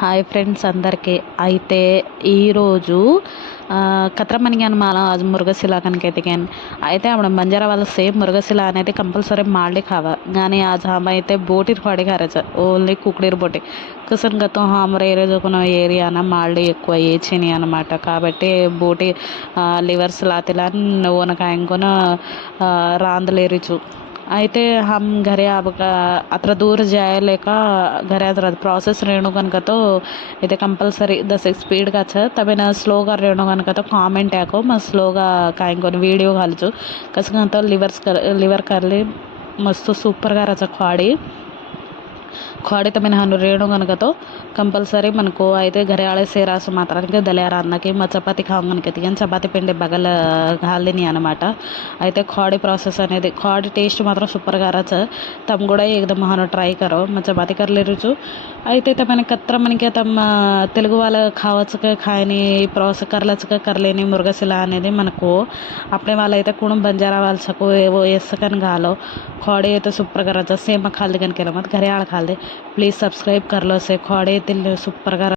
Hi friends అందరికీ. అయితే ఈరోజు खतरा मन गया माला आज मुर्गशिला कन कहते हैं అయితే આપણે બંજારા वाला सेम मुर्गशिला అనేది कंपल्सरी मारले खावा गाने आज हम అయితే బోటిర్ ఖాడే ఖారచ ఓన్లీ కుక్డీర్ బోటి కసన్ గతో हमर ఏరియా ఏరియా నా మాళ్ళే ఎక్కువ ఏచిని అన్నమాట కాబట్టి బోటి లివర్స్ లాతిలా ఓన కాయంకొన రాందలేరిచు అయితే हम घरे अब अत्र दूर जायले का घरे अत्र प्रोसेस रेणु कनक तो इथे कंपल्सरी दस स्पीड का तबे ना स्लोगा रेणु कनक तो कामेंट याको मैं स्लोगा कायन कोन वीडियो घालचो कसं तो लिवर करले मस्त सूपर का रचा खाड़ी खाड़ी तो मैंने हनु रेणु कनक तो कंपल्सरी मन को అయితే घरे आले సేరాసు మాత్రానికి దళయార అన్నకి మా చపాతి కావడానికి తీయని చపాతి పిండి బగల घालनी అనమాట అయితే खाड़ी प्रोसेस అనేది खाड़ी टेस्ट मात्र सुपर గా रच तम కూడా एकदम हनु ट्राई करो मैं चपाती कर ले रुचु అయితే तमने कत्र मन के तम తెలుగు వాళ్ళ खावच के खायनी प्रोसेस करलच के कर लेनी मुर्गशिला అనేది మనకు अपने वाला అయితే कुण बंजारा वाल सको वो यसकन घालो खाड़ी तो सुपर గా रच सेम खाल दे कन के मत घरे आल खाल दे प्लीज़ सब्सक्राइब कर लो से खाड़ी तिल सुपर का